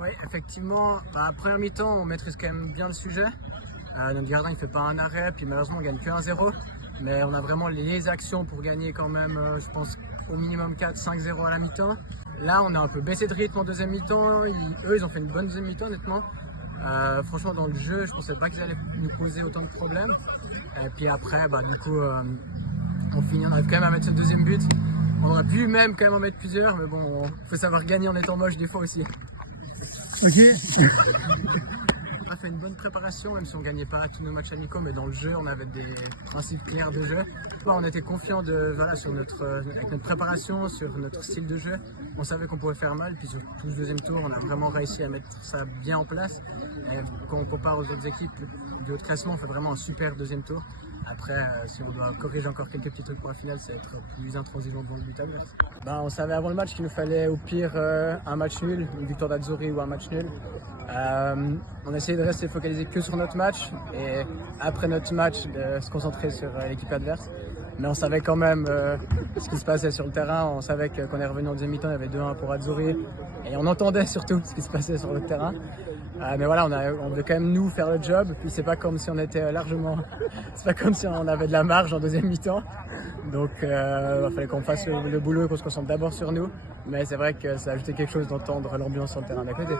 Oui, effectivement, première mi-temps, on maîtrise quand même bien le sujet. Notre gardien ne fait pas un arrêt, puis malheureusement on gagne que 1-0. Mais on a vraiment les actions pour gagner quand même, je pense, au minimum 4-5-0 à la mi-temps. Là, on a un peu baissé de rythme en deuxième mi-temps. Eux, ils ont fait une bonne deuxième mi-temps, honnêtement. Franchement, dans le jeu, je ne pensais pas qu'ils allaient nous poser autant de problèmes. Et puis après, du coup, on arrive quand même à mettre ce deuxième but. On aurait pu même quand même en mettre plusieurs, mais bon, il faut savoir gagner en étant moche des fois aussi. On a fait une bonne préparation, même si on ne gagnait pas tous nos matchs amicaux, mais dans le jeu, on avait des principes clairs de jeu. On était confiants sur avec notre préparation, sur notre style de jeu. On savait qu'on pouvait faire mal, puis sur tout ce deuxième tour, on a vraiment réussi à mettre ça bien en place. Et quand on compare aux autres équipes du haut de classement, on fait vraiment un super deuxième tour. Après, si on doit corriger encore quelques petits trucs pour la finale, c'est être plus intransigeant devant le but adverse. On savait avant le match qu'il nous fallait au pire un match nul, une victoire d'Azzurri ou un match nul. On a essayé de rester focalisé que sur notre match et après notre match de se concentrer sur l'équipe adverse. Mais on savait quand même ce qui se passait sur le terrain. On savait qu'on est revenu en deuxième mi-temps, il y avait 2-1 pour Azzurri et on entendait surtout ce qui se passait sur le terrain. Mais voilà, on devait quand même nous faire le job. Puis c'est pas comme si on était c'est pas comme si on avait de la marge en deuxième mi-temps. Donc il fallait qu'on fasse le boulot et qu'on se concentre d'abord sur nous. Mais c'est vrai que ça a ajouté quelque chose d'entendre l'ambiance sur le terrain d'à côté.